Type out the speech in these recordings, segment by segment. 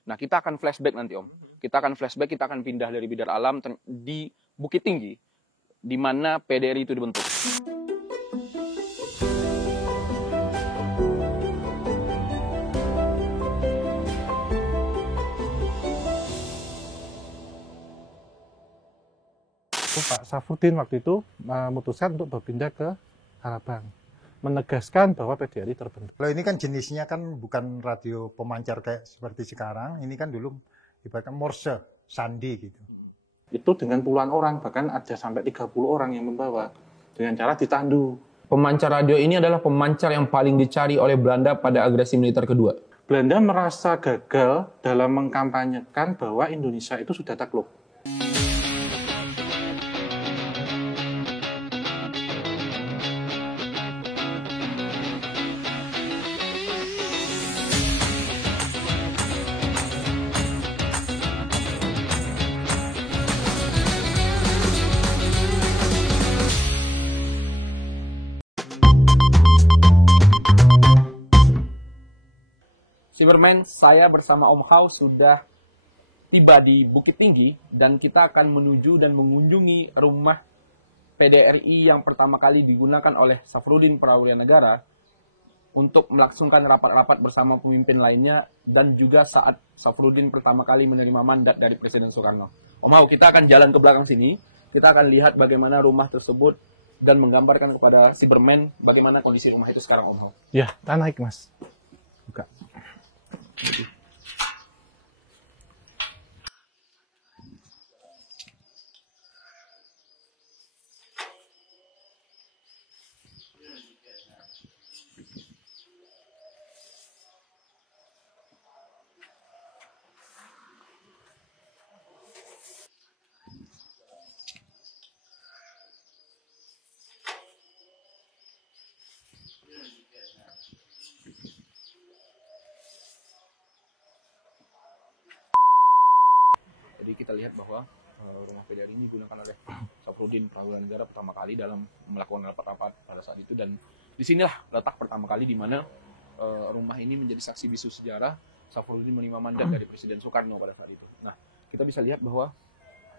Nah, kita akan flashback nanti Om. Kita akan pindah dari Bidar Alam di Bukit Tinggi, di mana PDRI itu dibentuk. Pak Safrudin waktu itu memutuskan untuk berpindah ke Harabang, menegaskan bahwa PDRI terbentuk. Kalau ini kan jenisnya kan bukan radio pemancar kayak seperti sekarang, ini kan dulu ibaratnya Morse, sandi gitu. Itu dengan puluhan orang, bahkan ada sampai 30 orang yang membawa dengan cara ditandu. Pemancar radio ini adalah pemancar yang paling dicari oleh Belanda pada agresi militer kedua. Belanda merasa gagal dalam mengkampanyekan bahwa Indonesia itu sudah takluk. Cyberman, saya bersama Om Hao sudah tiba di Bukit Tinggi dan kita akan menuju dan mengunjungi rumah PDRI yang pertama kali digunakan oleh Safrudin Prawira Negara untuk melangsungkan rapat-rapat bersama pemimpin lainnya dan juga saat Safrudin pertama kali menerima mandat dari Presiden Soekarno. Om Hao, kita akan jalan ke belakang sini, kita akan lihat bagaimana rumah tersebut dan menggambarkan kepada Cyberman bagaimana kondisi rumah itu sekarang, Om Hao. Ya, kita naik, Mas. Buka. Jadi kita lihat bahwa rumah PDRI ini digunakan oleh Safrudin Prawira Negara pertama kali dalam melakukan rapat-rapat pada saat itu, dan disinilah letak pertama kali di mana rumah ini menjadi saksi bisu sejarah Safrudin menerima mandat dari Presiden Soekarno pada saat itu. Nah, kita bisa lihat bahwa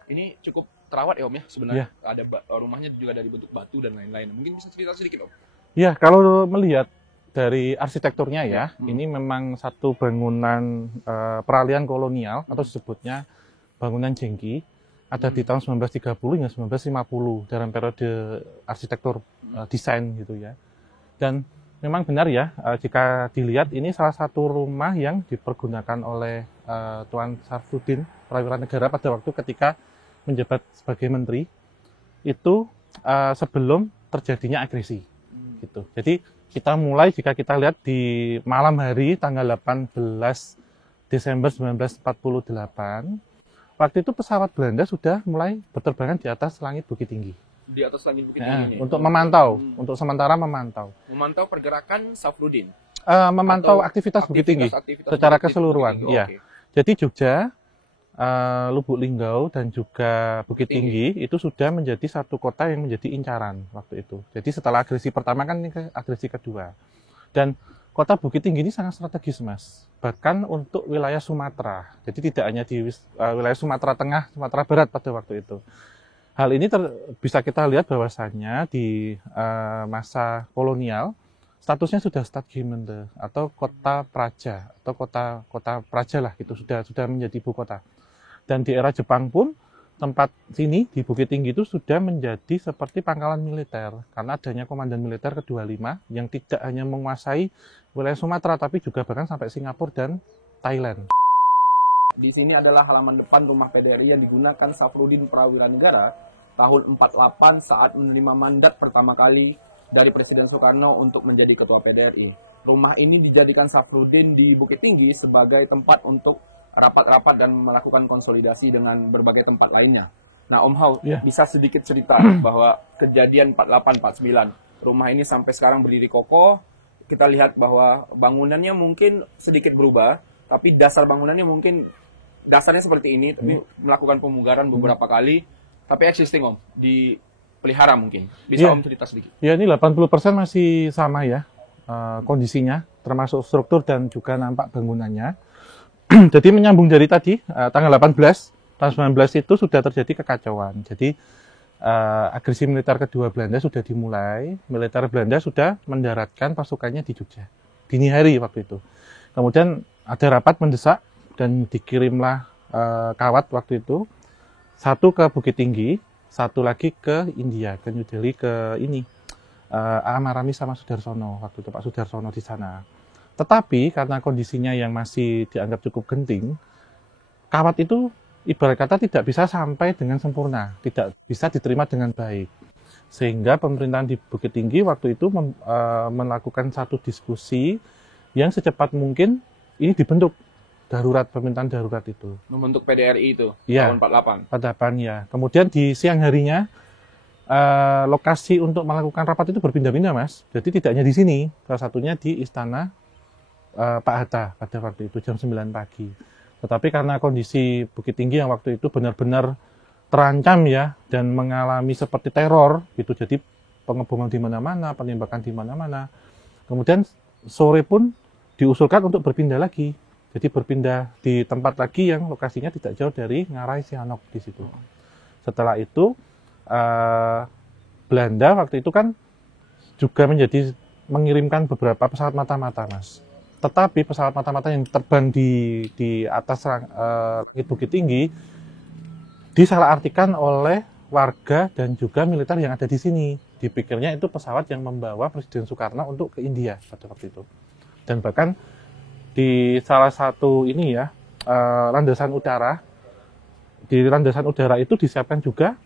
ini cukup terawat ya Om ya sebenarnya. Ada rumahnya juga dari bentuk batu dan lain-lain. Mungkin bisa cerita sedikit Om? Ya, kalau melihat dari arsitekturnya ya, ini memang satu bangunan peralihan kolonial atau disebutnya bangunan jengki, ada di tahun 1930 hingga 1950 dalam periode arsitektur desain gitu ya. Dan memang benar ya, jika dilihat ini salah satu rumah yang dipergunakan oleh Tuan Safrudin Prawira Negara pada waktu ketika menjabat sebagai menteri itu sebelum terjadinya agresi. Gitu. Jadi kita mulai jika kita lihat di malam hari tanggal 18 Desember 1948, waktu itu pesawat Belanda sudah mulai berterbangan di atas langit Bukit Tinggi. Di atas langit Bukit Tinggi ini? Untuk memantau, untuk sementara memantau. Memantau pergerakan Safrudin? Memantau aktivitas Bukit Tinggi secara keseluruhan. Ya. Okay. Jadi Jogja, Lubuk Linggau, dan juga Bukit Tinggi itu sudah menjadi satu kota yang menjadi incaran waktu itu. Jadi setelah agresi pertama kan ini agresi kedua. Dan kota Bukit Tinggi ini sangat strategis, Mas. Bahkan untuk wilayah Sumatera. Jadi tidak hanya di wilayah Sumatera Tengah, Sumatera Barat pada waktu itu. Hal ini bisa kita lihat bahwasannya di masa kolonial, statusnya sudah Stadgemeente atau kota praja atau kota praja lah gitu, sudah menjadi ibu kota. Dan di era Jepang pun tempat sini di Bukit Tinggi itu sudah menjadi seperti pangkalan militer karena adanya komandan militer ke-25 yang tidak hanya menguasai wilayah Sumatera tapi juga bahkan sampai Singapura dan Thailand. Di sini adalah halaman depan rumah PDRI yang digunakan Safrudin Prawira Negara tahun 48 saat menerima mandat pertama kali dari Presiden Soekarno untuk menjadi ketua PDRI. Rumah ini dijadikan Safrudin di Bukit Tinggi sebagai tempat untuk rapat-rapat dan melakukan konsolidasi dengan berbagai tempat lainnya. Nah, Om Hao, bisa sedikit cerita bahwa kejadian 48-49, rumah ini sampai sekarang berdiri kokoh. Kita lihat bahwa bangunannya mungkin sedikit berubah, tapi dasar bangunannya mungkin dasarnya seperti ini, tapi melakukan pemugaran beberapa kali, tapi existing Om, dipelihara mungkin. Bisa Om cerita sedikit? Ya, ini 80% masih sama ya kondisinya, termasuk struktur dan juga nampak bangunannya. Jadi menyambung dari tadi, tanggal 18, tahun 19 itu sudah terjadi kekacauan. Jadi agresi militer kedua Belanda sudah dimulai, militer Belanda sudah mendaratkan pasukannya di Jogja. Dini hari waktu itu. Kemudian ada rapat mendesak dan dikirimlah kawat waktu itu, satu ke Bukit Tinggi, satu lagi ke India, ke New Delhi, ke ini, Amarami sama Sudarsono, waktu itu Pak Sudarsono di sana. Tetapi karena kondisinya yang masih dianggap cukup genting, kawat itu ibarat kata tidak bisa sampai dengan sempurna, tidak bisa diterima dengan baik. Sehingga pemerintahan di Bukit Tinggi waktu itu melakukan satu diskusi yang secepat mungkin ini dibentuk darurat, pemerintahan darurat itu. Membentuk PDRI itu Ya, tahun 48. pada ya. Kemudian di siang harinya lokasi untuk melakukan rapat itu berpindah-pindah, Mas. Jadi tidak hanya di sini, salah satunya di Istana Pak Hatta pada waktu itu jam 9 pagi. Tetapi karena kondisi Bukit Tinggi yang waktu itu benar-benar terancam ya dan mengalami seperti teror gitu, jadi pengeboman di mana-mana, penembakan di mana-mana. Kemudian sore pun diusulkan untuk berpindah lagi. Jadi berpindah di tempat lagi yang lokasinya tidak jauh dari Ngarai Sihanouk di situ. Setelah itu Belanda waktu itu kan juga mengirimkan beberapa pesawat mata-mata, Mas. Tetapi pesawat mata-mata yang terbang di atas langit Bukit Tinggi disalahartikan oleh warga dan juga militer yang ada di sini. Dipikirnya itu pesawat yang membawa Presiden Soekarno untuk ke India pada waktu itu. Dan bahkan di salah satu ini ya, landasan udara, di landasan udara itu disiapkan juga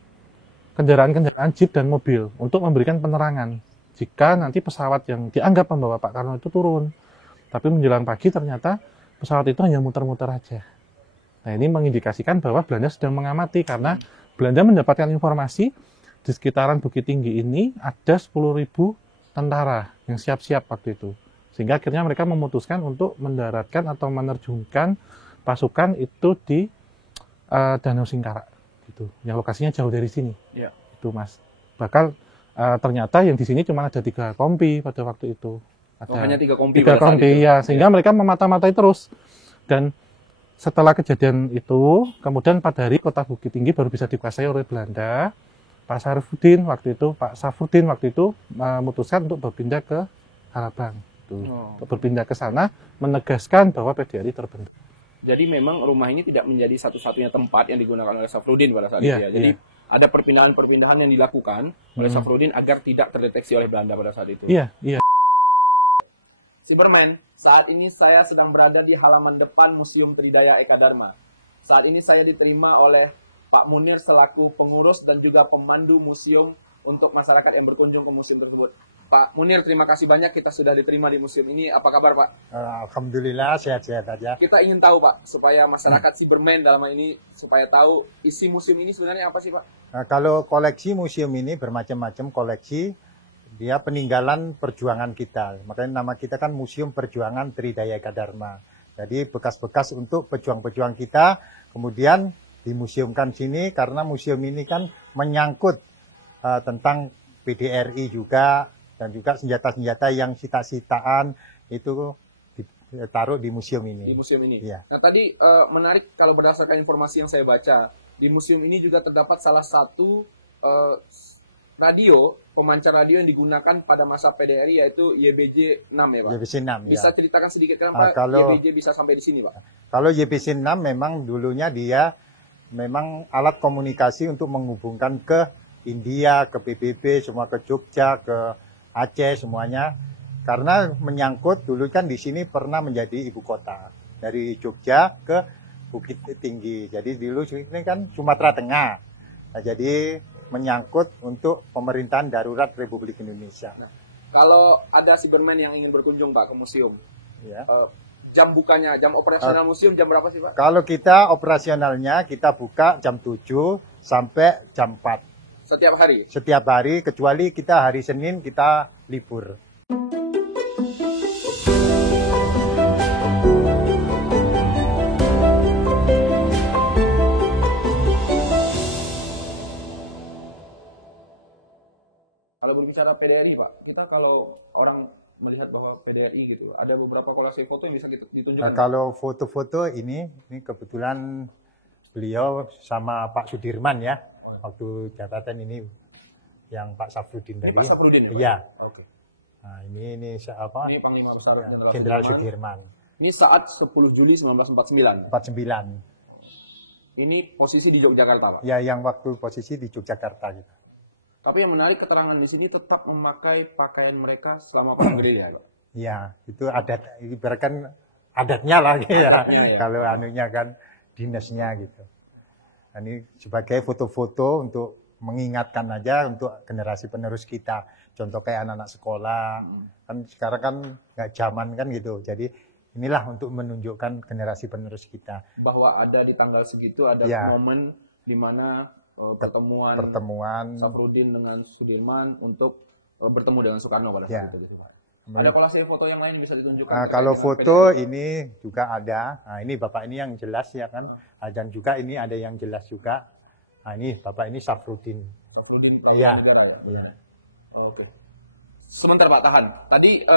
kendaraan-kendaraan jeep dan mobil untuk memberikan penerangan jika nanti pesawat yang dianggap membawa Pak Karno itu turun. Tapi menjelang pagi ternyata pesawat itu hanya muter-muter aja. Nah, ini mengindikasikan bahwa Belanda sedang mengamati karena Belanda mendapatkan informasi di sekitaran Bukit Tinggi ini ada 10.000 tentara yang siap-siap waktu itu. Sehingga akhirnya mereka memutuskan untuk mendaratkan atau menerjunkan pasukan itu di Danau Singkarak. Gitu. Yang lokasinya jauh dari sini. Ya. Itu, Mas. Bahkan ternyata yang di sini cuma ada 3 kompi pada waktu itu. Hanya 3 kompi pada saat itu. Ya, sehingga mereka memata-matai terus. Dan setelah kejadian itu, kemudian pada hari kota Bukit Tinggi baru bisa dikuasai oleh Belanda. Pak Safruddin waktu itu memutuskan untuk berpindah ke Harabang. Untuk berpindah ke sana, menegaskan bahwa PDRI terbentuk. Jadi memang rumah ini tidak menjadi satu-satunya tempat yang digunakan oleh Safruddin pada saat itu ya. Jadi ada perpindahan-perpindahan yang dilakukan oleh Safruddin agar tidak terdeteksi oleh Belanda pada saat itu. Iya. Cyberman, saat ini saya sedang berada di halaman depan Museum Tridaya Eka Dharma. Saat ini saya diterima oleh Pak Munir selaku pengurus dan juga pemandu museum untuk masyarakat yang berkunjung ke museum tersebut. Pak Munir, terima kasih banyak kita sudah diterima di museum ini. Apa kabar, Pak? Alhamdulillah, sehat-sehat aja. Kita ingin tahu, Pak, supaya masyarakat Cyberman dalam hal ini, supaya tahu isi museum ini sebenarnya apa sih, Pak? Kalau koleksi museum ini bermacam-macam koleksi, dia peninggalan perjuangan kita. Makanya nama kita kan Museum Perjuangan Tridaya Eka Dharma. Jadi bekas-bekas untuk pejuang-pejuang kita, kemudian dimuseumkan sini karena museum ini kan menyangkut tentang PDRI juga, dan juga senjata-senjata yang sita-sitaan itu ditaruh di museum ini. Di museum ini. Iya. Nah, tadi menarik kalau berdasarkan informasi yang saya baca, di museum ini juga terdapat salah satu pemancar radio yang digunakan pada masa PDRI yaitu YBJ 6 ya, Pak? YBJ 6. Bisa ceritakan sedikit kenapa YBJ bisa sampai di sini, Pak? Kalau YBJ 6 memang dulunya dia memang alat komunikasi untuk menghubungkan ke India, ke PBB, semua ke Jogja, ke Aceh semuanya. Karena menyangkut dulu kan di sini pernah menjadi ibu kota. Dari Jogja ke Bukit Tinggi. Jadi dulu sini kan Sumatera Tengah. Nah, jadi menyangkut untuk pemerintahan darurat Republik Indonesia. Nah, kalau ada Cyberman yang ingin berkunjung, Pak, ke museum, ya. Jam bukanya, jam operasional museum jam berapa sih, Pak? Kalau kita operasionalnya kita buka jam 7 sampai jam 4. Setiap hari? Setiap hari, kecuali kita hari Senin kita libur. Kalau berbicara PDRI, Pak, kita kalau orang melihat bahwa PDRI gitu. Ada beberapa koleksi foto yang bisa kita ditunjukkan. Nah, kalau foto-foto ini kebetulan beliau sama Pak Sudirman ya. Oh, ya. Waktu jabatan ini yang Pak Safrudin. Ini Pak Safrudin ya, Pak? Iya. Oke. Nah, ini apa? Ini Panglima Besar Jenderal Sudirman. Sudirman. Ini saat 10 Juli 1949. 49. Ini posisi di Yogyakarta, Pak. Ya, yang waktu posisi di Yogyakarta gitu. Tapi yang menarik keterangan di sini tetap memakai pakaian mereka selama perang gerilya, Pak. Iya, itu adat, ibaratkan adatnya lah. Adatnya ya. Kalau anunya kan dinasnya gitu. Nah, ini sebagai foto-foto untuk mengingatkan aja untuk generasi penerus kita. Contoh kayak anak-anak sekolah, kan sekarang kan nggak zaman kan gitu. Jadi inilah untuk menunjukkan generasi penerus kita. Bahwa ada di tanggal segitu ada Ya. momen di mana pertemuan Safrudin dengan Sudirman untuk bertemu dengan Soekarno pada saat itu gitu, Pak. Ada koleksi foto yang lain yang bisa ditunjukkan Nah, terkait kalau dengan foto PDRI, Pak? ini juga ada. Nah, ini Bapak ini yang jelas ya kan. Dan juga ini ada yang jelas juga. Nah, ini Bapak ini Safrudin. Safrudin Prawira Negara ya, benar ya? Oke. Sebentar Pak, tahan. Tadi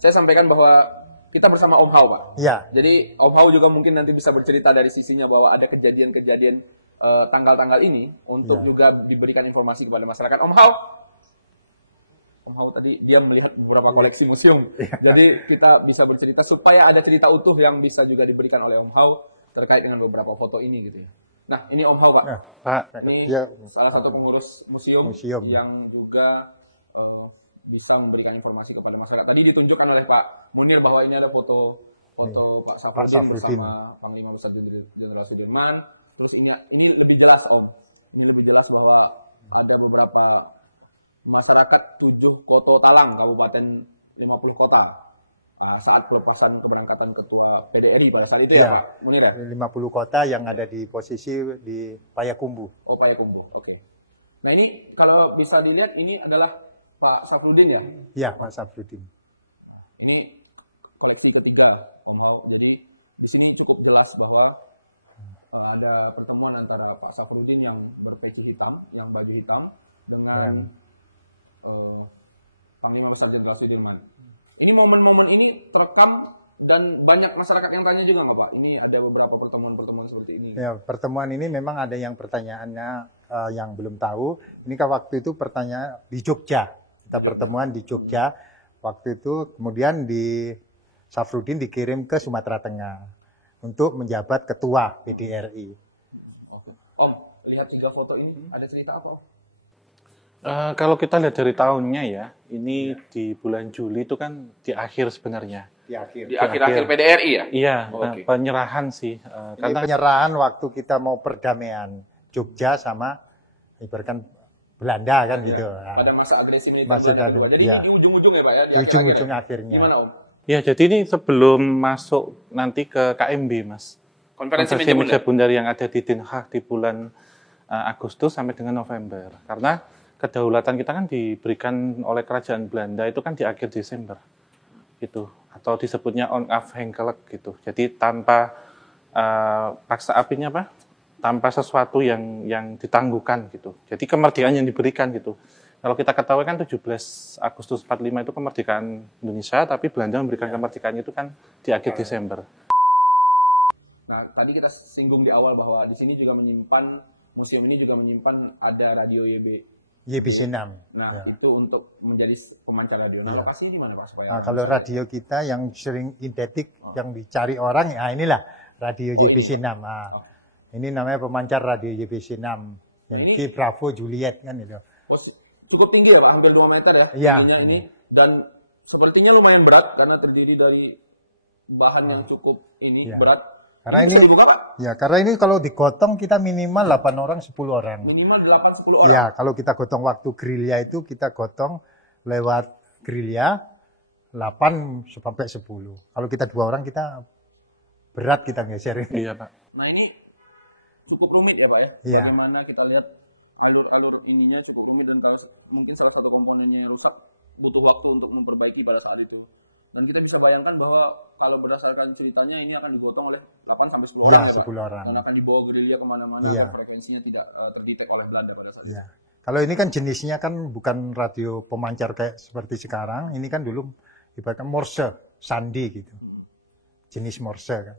saya sampaikan bahwa kita bersama Om Hao, Pak. Iya. Jadi Om Hao juga mungkin nanti bisa bercerita dari sisinya bahwa ada kejadian-kejadian tanggal-tanggal ini untuk juga diberikan informasi kepada masyarakat. Om Hao tadi dia melihat beberapa koleksi museum. Jadi kita bisa bercerita supaya ada cerita utuh yang bisa juga diberikan oleh Om Hao terkait dengan beberapa foto ini gitu ya. Nah, ini Om Hao, Pak. Pak, Ini Ya. salah satu pengurus museum Museum. yang juga bisa memberikan informasi kepada masyarakat. Tadi ditunjukkan oleh Pak Munir bahwa ini ada foto Pak Safrudin bersama Panglima Besar Jenderal Sudirman. Terus ini lebih jelas, Om. Ini lebih jelas bahwa ada beberapa masyarakat 7 Koto Talang, Kabupaten 50 kota. Saat pelepasan keberangkatan Ketua PDRI pada saat itu ya, Pak Munir ya? 50 kota yang ada di posisi di Payakumbuh. Oh, Payakumbuh. Oke. Nah, ini kalau bisa dilihat ini adalah Pak Safrudin ya? Iya, Pak Safrudin. Nah, ini koleksi ketiga, Om Hao. Jadi di sini cukup jelas bahwa ada pertemuan antara Pak Safrudin yang berpeci hitam, yang baju hitam, dengan Panglima Besar Jenderal Sudirman. Ini momen-momen ini terekam dan banyak masyarakat yang tanya juga nggak Pak? Ini ada beberapa pertemuan-pertemuan seperti ini. Ya, pertemuan ini memang ada yang pertanyaannya yang belum tahu. Ini kan waktu itu pertanyaan di Jogja. Kita Di Jogja. pertemuan di Jogja. Waktu itu kemudian di Safrudin dikirim ke Sumatera Tengah untuk menjabat ketua PDRI. Oke. Om, lihat 3 foto ini, ada cerita apa Om? kalau kita lihat dari tahunnya ya, ini di bulan Juli itu kan di akhir sebenarnya. Di akhir. Di akhir-akhir PDRI ya? Iya, Oke. penyerahan sih. Ini Karena penyerahan waktu kita mau perdamaian Jogja sama ibaratkan Belanda kan Iya, gitu. pada masa agresi militer Masa Belanda Belanda, kedua. Jadi ini iya. di ujung-ujung ya Pak ya, di akhir-akhir ya? Ujung-ujung akhirnya. Gimana Om? ya, jadi ini sebelum masuk nanti ke KMB, Mas. Konferensi Meja Bundar yang ada di Den Haag di bulan Agustus sampai dengan November. Karena kedaulatan kita kan diberikan oleh kerajaan Belanda itu kan di akhir Desember. Gitu. Atau disebutnya onafhankelijk gitu. Jadi tanpa paksa apinya apa? Tanpa sesuatu yang ditangguhkan gitu. Jadi kemerdekaan yang diberikan gitu. Kalau kita ketahui kan 17 Agustus 45 itu kemerdekaan Indonesia, tapi Belanda memberikan kemerdekaan itu kan di akhir Desember. Nah, tadi kita singgung di awal bahwa di sini juga menyimpan, museum ini juga menyimpan ada radio YBC 6. Nah, itu untuk menjadi pemancar radio. Nah, lokasinya di mana Pak supaya orang Kalau bisa lihat? radio kita yang sering identik, yang dicari orang, ya inilah radio Oh, ini, YBC Pak. 6. Nah, Oke. ini namanya pemancar radio YBC 6. Nah, ini- di Bravo Juliet kan itu. Cukup tinggi ya Pak, hampir 2 meter ya Iya. tingginya ini. Dan sepertinya lumayan berat karena terdiri dari bahan yang cukup berat. Karena Ini bisa ini- dibuka Pak? Ya, karena ini kalau digotong kita minimal 8 orang, 10 orang. Minimal 8-10 orang. Ya, kalau kita gotong waktu gerilya itu kita gotong lewat gerilya 8 sampai 10. Kalau kita 2 orang kita berat kita geser. Iya, Pak. Nah ini cukup rumit ya Pak ya. Iya. Bagaimana kita lihat alur-alur ininya cukup rumit dan kalau mungkin salah satu komponennya yang rusak butuh waktu untuk memperbaiki pada saat itu. Dan kita bisa bayangkan bahwa kalau berdasarkan ceritanya ini akan digotong oleh 8-10 orang ya Pak. 10 orang. Dan akan dibawa gerilya kemana-mana Iya. agar frekuensinya tidak terdetek oleh Belanda pada saat itu. Kalau ini kan jenisnya kan bukan radio pemancar kayak seperti sekarang. Ini kan dulu ibaratnya Morse, sandi gitu. Jenis Morse kan.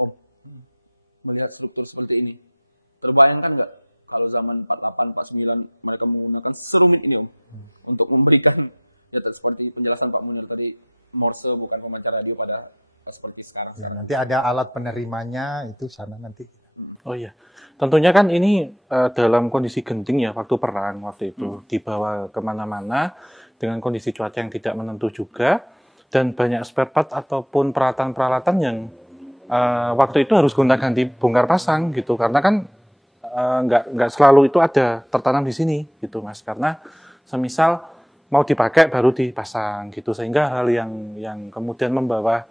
Om, melihat struktur seperti ini, terbayangkan nggak kalau zaman 48, 49 mereka menggunakan serumit ini Om, untuk memberikan, ya seperti penjelasan Pak Munir tadi, Morse bukan pemancar radio pada seperti sekarang. Nanti ada alat penerimanya, itu sana nanti. Oh iya, tentunya kan ini dalam kondisi genting ya, waktu perang waktu itu, dibawa kemana-mana dengan kondisi cuaca yang tidak menentu juga, dan banyak spare part ataupun peralatan-peralatan yang waktu itu harus gonta-ganti bongkar pasang gitu, karena kan nggak selalu itu ada tertanam di sini gitu Mas, karena semisal mau dipakai baru dipasang gitu, sehingga hal yang kemudian membawa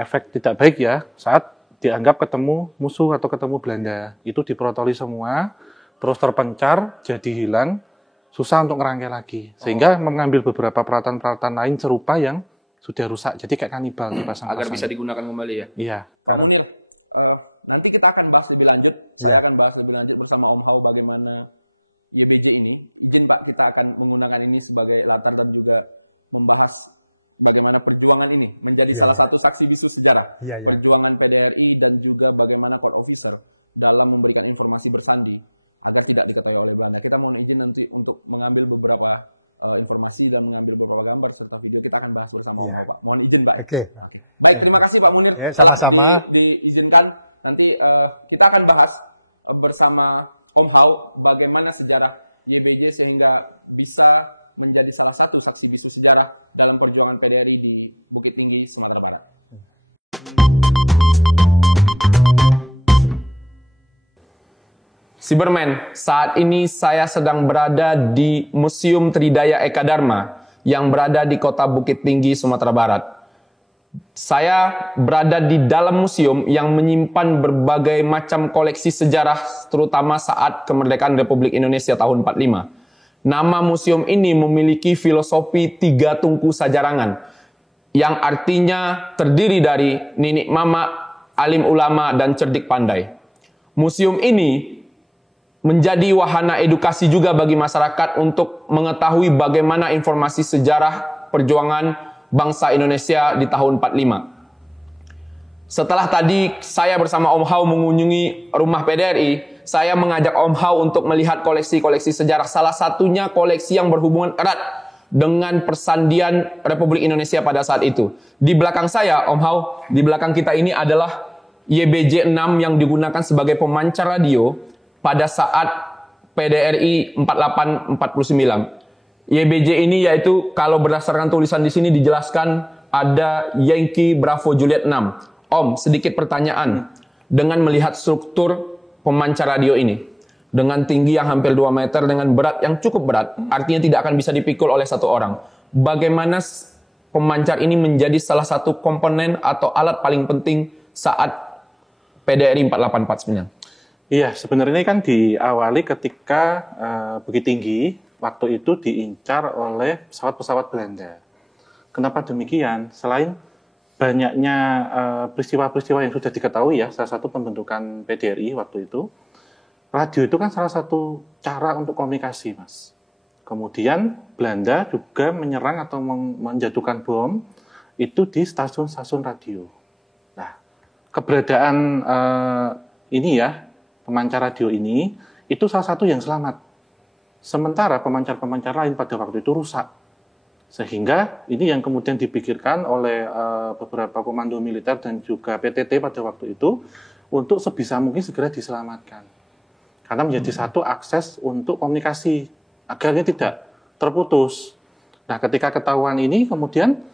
efek tidak baik ya saat dianggap ketemu musuh atau ketemu Belanda, itu diprotoli semua, terus terpencar, jadi hilang, susah untuk ngerangkai lagi, sehingga mengambil beberapa peralatan-peralatan lain serupa yang sudah rusak, jadi kayak kanibal dipasang-pasang. Agar bisa digunakan kembali ya? Iya. Pak Munir, nanti kita akan bahas lebih lanjut, saya akan bahas lebih lanjut bersama Om Hao bagaimana YBJ ini. Izin Pak, kita akan menggunakan ini sebagai latar dan juga membahas bagaimana perjuangan ini menjadi salah satu saksi bisu sejarah perjuangan PDRI dan juga bagaimana court officer dalam memberikan informasi bersandi agar tidak diketahui oleh Belanda. Kita mohon izin nanti untuk mengambil beberapa informasi dan mengambil beberapa gambar serta video, kita akan bahas bersama Om Hao Pak. Mohon izin Pak. Oke. Baik, terima kasih Pak Munir. Setelah diizinkan nanti kita akan bahas bersama Om Hao bagaimana sejarah YBJ sehingga bisa menjadi salah satu saksi bisu sejarah dalam perjuangan PDRI di Bukit Tinggi, Sumatera Barat. Cyberman, saat ini saya sedang berada di Museum Tridaya Eka Dharma yang berada di kota Bukit Tinggi, Sumatera Barat. Saya berada di dalam museum yang menyimpan berbagai macam koleksi sejarah, terutama saat kemerdekaan Republik Indonesia tahun 45. Nama museum ini memiliki filosofi 3 tungku sajarangan, yang artinya terdiri dari ninik mama, alim ulama, dan cerdik pandai. Museum ini menjadi wahana edukasi juga bagi masyarakat untuk mengetahui bagaimana informasi sejarah perjuangan bangsa Indonesia di tahun 45. Setelah tadi saya bersama Om Hao mengunjungi rumah PDRI, saya mengajak Om Hao untuk melihat koleksi-koleksi sejarah. Salah satunya koleksi yang berhubungan erat dengan persandian Republik Indonesia pada saat itu. Di belakang saya, Om Hao, di belakang kita ini adalah YBJ 6 yang digunakan sebagai pemancar radio pada saat PDRI 48-49. YBJ ini yaitu kalau berdasarkan tulisan di sini dijelaskan ada Yankee Bravo Juliet 6. Om, sedikit pertanyaan. Dengan melihat struktur pemancar radio ini, dengan tinggi yang hampir 2 meter, dengan berat yang cukup berat, artinya tidak akan bisa dipikul oleh satu orang. Bagaimana pemancar ini menjadi salah satu komponen atau alat paling penting saat PDRI 4849? Iya, sebenarnya ini kan diawali ketika Bukit Tinggi waktu itu diincar oleh pesawat-pesawat Belanda. Kenapa demikian? Selain banyaknya peristiwa-peristiwa yang sudah diketahui ya, salah satu pembentukan PDRI waktu itu, radio itu kan salah satu cara untuk komunikasi, Mas. Kemudian Belanda juga menyerang atau menjatuhkan bom itu di stasiun-stasiun radio. Nah, keberadaan ini ya, pemancar radio ini, itu salah satu yang selamat. Sementara pemancar-pemancar lain pada waktu itu rusak. Sehingga ini yang kemudian dipikirkan oleh beberapa komando militer dan juga PTT pada waktu itu untuk sebisa mungkin segera diselamatkan. Karena menjadi satu akses untuk komunikasi agarnya tidak terputus. Nah, ketika ketahuan ini kemudian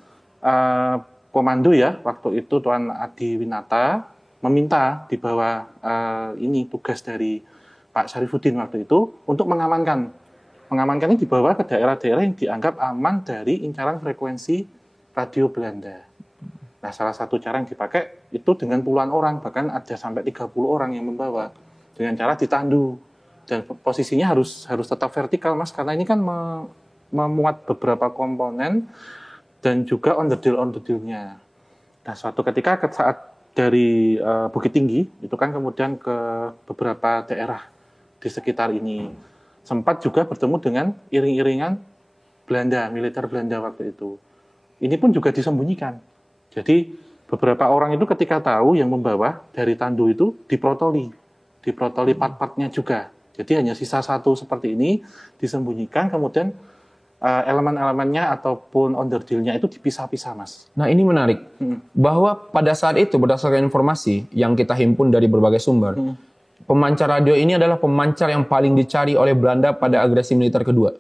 komando ya waktu itu Tuan Adi Winata meminta di bawah ini tugas dari Pak Syarifuddin waktu itu untuk mengamankan ini dibawa ke daerah-daerah yang dianggap aman dari incaran frekuensi radio Belanda. Nah, salah satu cara yang dipakai itu dengan puluhan orang, bahkan ada sampai 30 orang yang membawa dengan cara ditandu. Dan posisinya harus tetap vertikal, Mas, karena ini kan memuat beberapa komponen dan juga on the deal-nya. Nah, suatu ketika saat dari Bukit Tinggi, itu kan kemudian ke beberapa daerah di sekitar ini. Sempat juga bertemu dengan iring-iringan Belanda, militer Belanda waktu itu. ini pun juga disembunyikan. Jadi beberapa orang itu ketika tahu yang membawa dari tandu itu diprotoli part-partnya juga. Jadi hanya sisa satu seperti ini disembunyikan, kemudian elemen-elemennya ataupun onderdilnya itu dipisah-pisah, Mas. Nah ini menarik, bahwa pada saat itu berdasarkan informasi yang kita himpun dari berbagai sumber, pemancar radio ini adalah pemancar yang paling dicari oleh Belanda pada agresi militer kedua.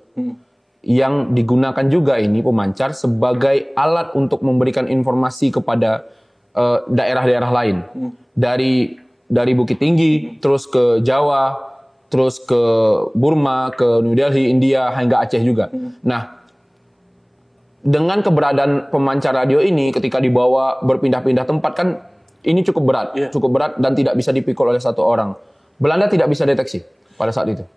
Yang digunakan juga ini pemancar sebagai alat untuk memberikan informasi kepada daerah-daerah lain. Dari Bukit Tinggi, terus ke Jawa, terus ke Burma, ke New Delhi, India, hingga Aceh juga. Nah, dengan keberadaan pemancar radio ini ketika dibawa berpindah-pindah tempat kan ini cukup berat dan tidak bisa dipikul oleh satu orang. Belanda tidak bisa deteksi pada saat itu.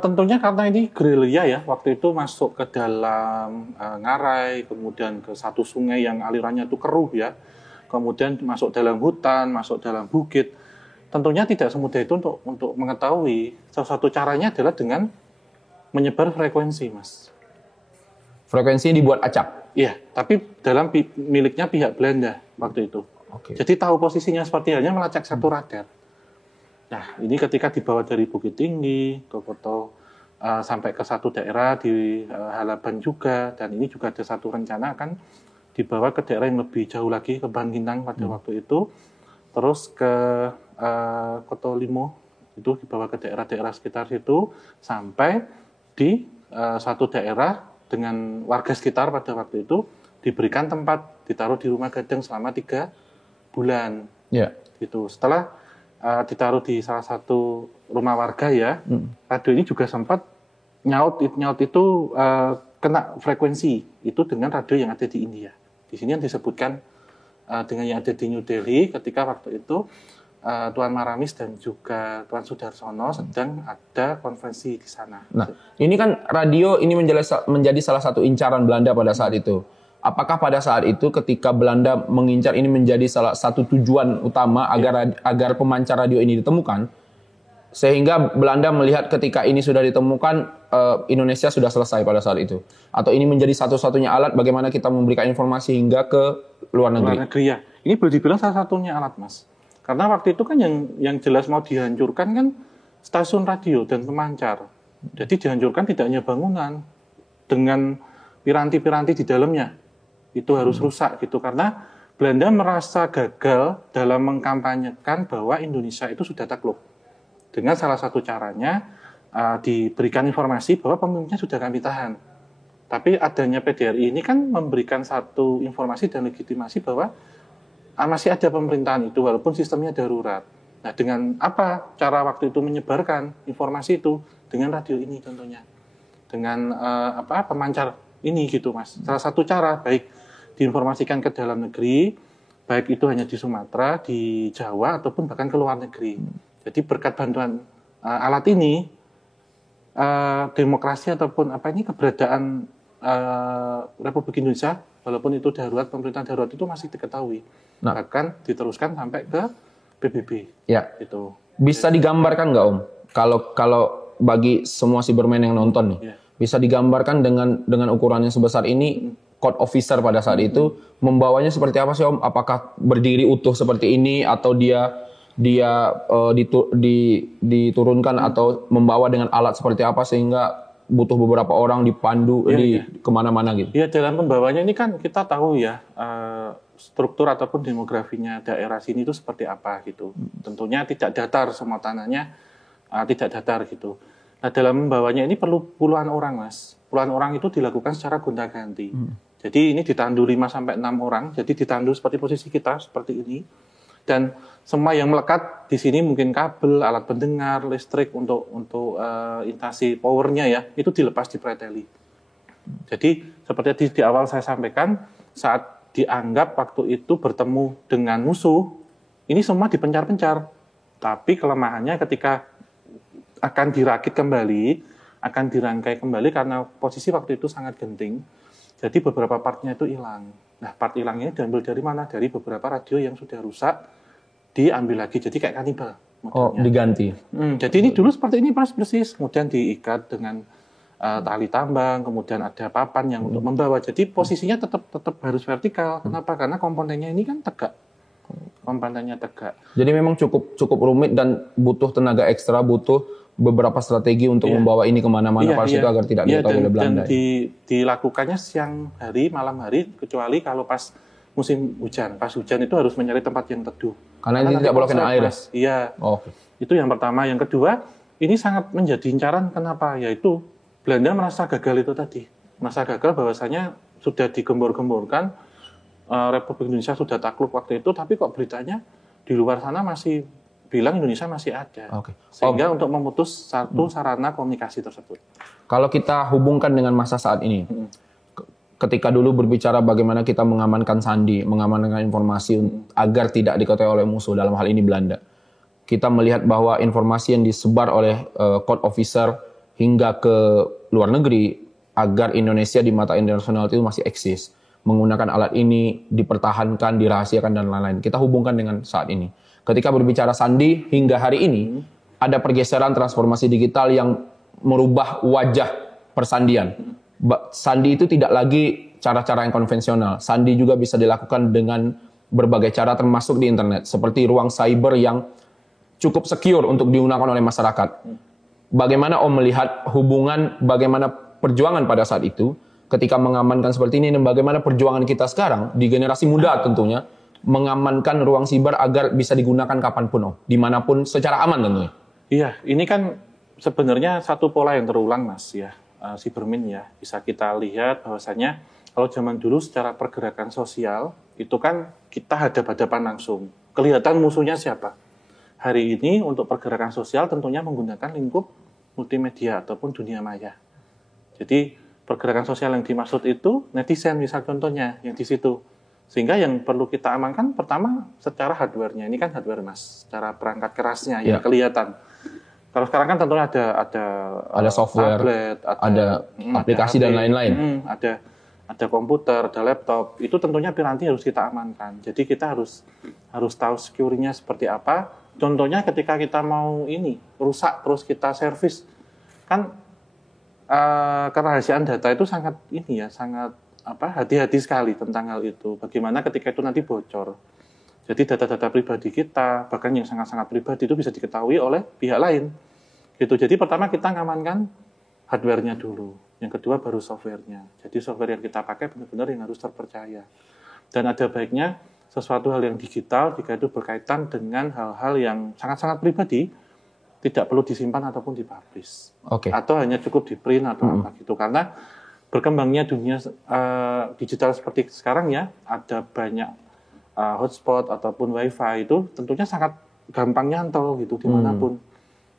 Tentunya karena ini gerilya ya, waktu itu masuk ke dalam ngarai, kemudian ke satu sungai yang alirannya itu keruh ya, kemudian masuk dalam hutan, masuk dalam bukit. Tentunya tidak semudah itu untuk mengetahui. Salah satu caranya adalah dengan menyebar frekuensi, Mas. Frekuensinya dibuat acak? Iya, tapi dalam miliknya pihak Belanda waktu itu. Jadi tahu posisinya seperti halnya melacak satu radar. Nah, ini ketika dibawa dari Bukit Tinggi ke foto sampai ke satu daerah di Halaban juga, dan ini juga ada satu rencana akan dibawa ke daerah yang lebih jauh lagi, ke Bangkinang pada waktu itu, terus ke Koto Limo, itu dibawa ke daerah-daerah sekitar situ, sampai di satu daerah dengan warga sekitar pada waktu itu diberikan tempat, ditaruh di rumah gadang selama 3 bulan. Gitu. Setelah ditaruh di salah satu rumah warga ya, radio ini juga sempat nyaut itu kena frekuensi itu dengan radio yang ada di India. Di sini yang disebutkan dengan yang ada di New Delhi ketika waktu itu Tuan Maramis dan juga Tuan Sudarsono sedang ada konferensi di sana. Nah, ini kan radio ini menjadi salah satu incaran Belanda pada saat itu. Apakah pada saat itu ketika Belanda mengincar ini menjadi salah satu tujuan utama agar pemancar radio ini ditemukan, sehingga Belanda melihat ketika ini sudah ditemukan Indonesia sudah selesai pada saat itu, atau ini menjadi satu-satunya alat bagaimana kita memberikan informasi hingga ke luar negeri? Ya. Ini boleh dibilang salah satunya alat, Mas. Karena waktu itu kan yang jelas mau dihancurkan kan stasiun radio dan pemancar. Jadi dihancurkan tidak hanya bangunan, dengan piranti-piranti di dalamnya. Itu harus rusak gitu, karena Belanda merasa gagal dalam mengkampanyekan bahwa Indonesia itu sudah takluk. Dengan salah satu caranya diberikan informasi bahwa pemimpinnya sudah kami tahan. Tapi adanya PDRI ini kan memberikan satu informasi dan legitimasi bahwa masih ada pemerintahan itu walaupun sistemnya darurat. Nah, dengan apa cara waktu itu menyebarkan informasi itu? Dengan radio ini tentunya. Dengan pemancar ini gitu, Mas. Salah satu cara baik diinformasikan ke dalam negeri, baik itu hanya di Sumatera, di Jawa ataupun bahkan ke luar negeri. Jadi berkat bantuan alat ini demokrasi ataupun keberadaan Republik Indonesia walaupun itu darurat, pemerintahan darurat itu masih diketahui. Bahkan diteruskan sampai ke PBB. Ya. Itu. Bisa digambarkan nggak Om? Kalau bagi semua cyberman yang nonton nih, bisa digambarkan dengan ukurannya sebesar ini, code officer pada saat itu membawanya seperti apa sih Om? Apakah berdiri utuh seperti ini atau dia diturunkan atau membawa dengan alat seperti apa sehingga butuh beberapa orang dipandu kemana-mana gitu? Ya, dalam pembawanya ini kan kita tahu ya struktur ataupun demografinya daerah sini itu seperti apa gitu. Tentunya tidak datar, semua tanahnya tidak datar gitu. Nah, dalam membawanya ini perlu puluhan orang, Mas. Puluhan orang itu dilakukan secara gonta-ganti. Jadi ini ditandu 5-6 orang, jadi ditandu seperti posisi kita seperti ini. Dan semua yang melekat di sini mungkin kabel, alat pendengar, listrik untuk instasi powernya ya, itu dilepas dipreteli. Jadi seperti di awal saya sampaikan, saat dianggap waktu itu bertemu dengan musuh, ini semua dipencar-pencar. Tapi kelemahannya ketika akan dirakit kembali, akan dirangkai kembali karena posisi waktu itu sangat genting. Jadi beberapa partnya itu hilang. Nah, part hilangnya diambil dari mana? Dari beberapa radio yang sudah rusak, diambil lagi. Jadi kayak kanibal. Oh, diganti. Jadi ini dulu seperti ini, Mas, persis. Kemudian diikat dengan tali tambang, kemudian ada papan yang untuk membawa. Jadi posisinya tetap harus vertikal. Kenapa? Karena komponennya ini kan tegak. Komponennya tegak. Jadi memang cukup rumit dan butuh tenaga ekstra, butuh beberapa strategi untuk membawa ini kemana-mana itu agar tidak diketahui oleh Belanda. Dan dilakukannya siang hari, malam hari, kecuali kalau pas musim hujan. Pas hujan itu harus mencari tempat yang teduh. Karena ini tidak boleh kena air. Iya. Itu yang pertama. Yang kedua, ini sangat menjadi incaran. Kenapa? Yaitu Belanda merasa gagal itu tadi. Merasa gagal bahwasanya sudah digembor-gemborkan, Republik Indonesia sudah takluk waktu itu, tapi kok beritanya di luar sana masih bilang Indonesia masih ada. Sehingga untuk memutus satu sarana komunikasi tersebut. Kalau kita hubungkan dengan masa saat ini, ketika dulu berbicara bagaimana kita mengamankan sandi, mengamankan informasi agar tidak diketahui oleh musuh, dalam hal ini Belanda. Kita melihat bahwa informasi yang disebar oleh court officer hingga ke luar negeri agar Indonesia di mata internasional itu masih eksis. Menggunakan alat ini, dipertahankan, dirahasiakan, dan lain-lain. Kita hubungkan dengan saat ini. Ketika berbicara sandi, hingga hari ini, ada pergeseran transformasi digital yang merubah wajah persandian. Sandi itu tidak lagi cara-cara yang konvensional. Sandi juga bisa dilakukan dengan berbagai cara termasuk di internet. Seperti ruang cyber yang cukup secure untuk digunakan oleh masyarakat. Bagaimana Om melihat hubungan, bagaimana perjuangan pada saat itu, ketika mengamankan seperti ini, dan bagaimana perjuangan kita sekarang, di generasi muda tentunya, mengamankan ruang siber agar bisa digunakan kapanpun, Om, dimanapun secara aman tentunya. Iya, ini kan sebenarnya satu pola yang terulang, Mas, ya, Cybermin ya. Bisa kita lihat bahwasanya kalau zaman dulu secara pergerakan sosial, itu kan kita hadap-hadapan langsung. Kelihatan musuhnya siapa. Hari ini untuk pergerakan sosial tentunya menggunakan lingkup multimedia ataupun dunia maya. Jadi pergerakan sosial yang dimaksud itu netizen misal contohnya yang di situ. Sehingga yang perlu kita amankan pertama secara hardware-nya. Ini kan hardware, Mas. Secara perangkat kerasnya yang kelihatan. Kalau sekarang kan tentunya ada software, tablet, ada aplikasi dan lain-lain. Ada komputer, ada laptop. Itu tentunya piranti harus kita amankan. Jadi kita harus tahu security-nya seperti apa. Contohnya ketika kita mau rusak terus kita servis, kan kerahasiaan data itu sangat hati-hati sekali tentang hal itu. Bagaimana ketika itu nanti bocor. Jadi data-data pribadi kita, bahkan yang sangat-sangat pribadi itu bisa diketahui oleh pihak lain. Gitu. Jadi pertama kita ngamankan hardware-nya dulu. Yang kedua baru software-nya. Jadi software yang kita pakai benar-benar yang harus terpercaya. Dan ada baiknya sesuatu hal yang digital jika itu berkaitan dengan hal-hal yang sangat-sangat pribadi, tidak perlu disimpan ataupun dipublish. Atau hanya cukup di print atau apa gitu. Karena berkembangnya dunia digital seperti sekarang ya, ada banyak hotspot ataupun wifi itu tentunya sangat gampang nyantol gitu dimanapun,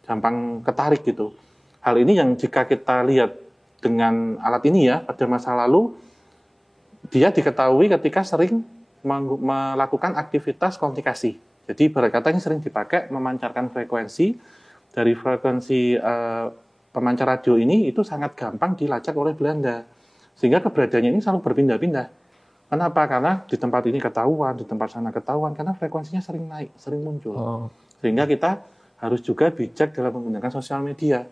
gampang ketarik gitu. Hal ini yang jika kita lihat dengan alat ini ya, pada masa lalu dia diketahui ketika sering melakukan aktivitas komunikasi. Jadi berkatanya sering dipakai memancarkan frekuensi. Dari frekuensi pemancar radio ini itu sangat gampang dilacak oleh Belanda. Sehingga keberadaannya ini selalu berpindah-pindah. Kenapa? Karena di tempat ini ketahuan, di tempat sana ketahuan, karena frekuensinya sering naik, sering muncul. Sehingga kita harus juga bijak dalam menggunakan sosial media.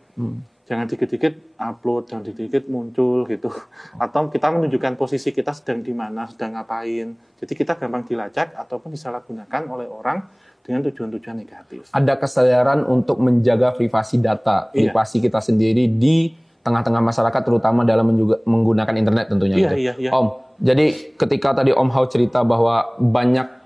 Jangan dikit-dikit upload, jangan dikit-dikit muncul gitu. Atau kita menunjukkan posisi kita sedang di mana, sedang ngapain. Jadi kita gampang dilacak ataupun disalahgunakan oleh orang dengan tujuan-tujuan negatif. Ada kesadaran untuk menjaga privasi data, privasi kita sendiri di tengah-tengah masyarakat, terutama dalam menggunakan internet tentunya. Iya. Om, jadi ketika tadi Om Hao cerita bahwa banyak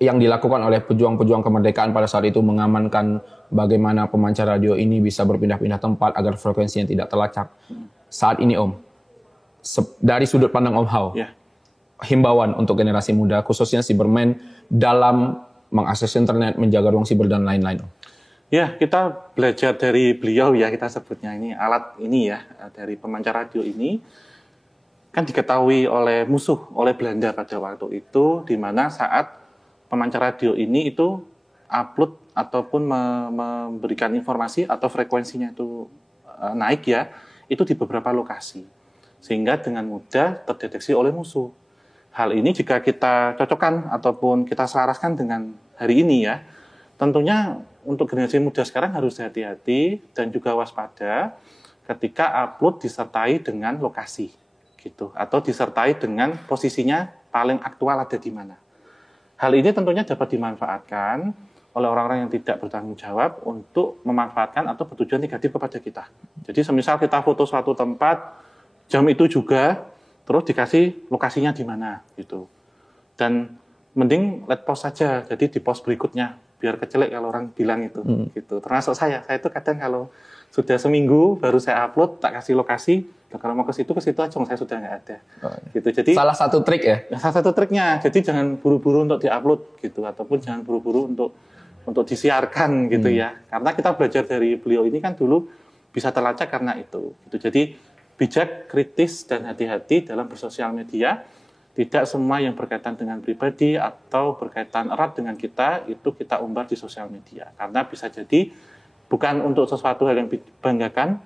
yang dilakukan oleh pejuang-pejuang kemerdekaan pada saat itu mengamankan bagaimana pemancar radio ini bisa berpindah-pindah tempat agar frekuensinya tidak terlacak. Saat ini Om, dari sudut pandang Om Hao, himbauan untuk generasi muda, khususnya Cybermen dalam mengakses internet, menjaga ruang siber dan lain-lain. Ya, kita belajar dari beliau ya, kita sebutnya ini alat ini ya, dari pemancar radio ini kan diketahui oleh musuh, oleh Belanda pada waktu itu, di mana saat pemancar radio ini itu upload ataupun memberikan informasi atau frekuensinya itu naik ya, itu di beberapa lokasi. Sehingga dengan mudah terdeteksi oleh musuh. Hal ini jika kita cocokkan ataupun kita selaraskan dengan hari ini ya, tentunya untuk generasi muda sekarang harus hati-hati dan juga waspada, ketika upload disertai dengan lokasi gitu, atau disertai dengan posisinya paling aktual ada di mana. Hal ini tentunya dapat dimanfaatkan oleh orang-orang yang tidak bertanggung jawab untuk memanfaatkan atau bertujuan negatif kepada kita. Jadi semisal kita foto suatu tempat, jam itu juga, terus dikasih lokasinya di mana gitu. Dan mending let post saja, jadi di post berikutnya, biar kecelek kalau orang bilang itu. Gitu. Termasuk saya itu kadang kalau sudah seminggu baru saya upload, tak kasih lokasi, nah kalau mau ke situ aja, saya sudah nggak ada. Gitu. Jadi Salah satu trik ya? salah satu triknya, jadi jangan buru-buru untuk diupload gitu, ataupun jangan buru-buru untuk disiarkan gitu ya. Karena kita belajar dari beliau ini kan dulu bisa terlacak karena itu. Gitu. Jadi bijak, kritis, dan hati-hati dalam bersosial media. Tidak semua yang berkaitan dengan pribadi atau berkaitan erat dengan kita itu kita umbar di sosial media. Karena bisa jadi bukan untuk sesuatu hal yang dibanggakan,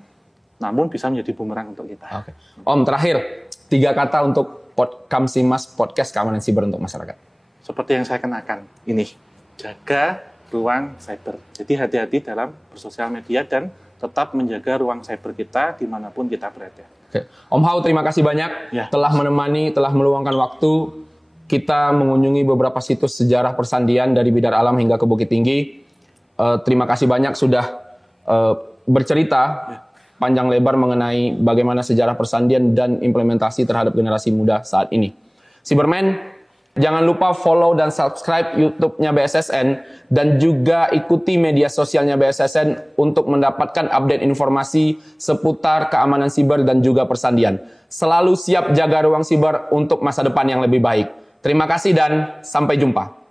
namun bisa menjadi bumerang untuk kita. Oke. Om, terakhir 3 kata untuk Kamsimas Podcast Keamanan Siber untuk masyarakat. Seperti yang saya kenakan, ini, jaga ruang cyber. Jadi hati-hati dalam bersosial media dan tetap menjaga ruang cyber kita dimanapun kita berada. Oke. Om Hao, terima kasih banyak telah menemani, telah meluangkan waktu kita mengunjungi beberapa situs sejarah persandian dari Bidar Alam hingga ke Bukit Tinggi. Terima kasih banyak sudah bercerita panjang lebar mengenai bagaimana sejarah persandian dan implementasi terhadap generasi muda saat ini. Cyberman, jangan lupa follow dan subscribe YouTube-nya BSSN dan juga ikuti media sosialnya BSSN untuk mendapatkan update informasi seputar keamanan siber dan juga persandian. Selalu siap jaga ruang siber untuk masa depan yang lebih baik. Terima kasih dan sampai jumpa.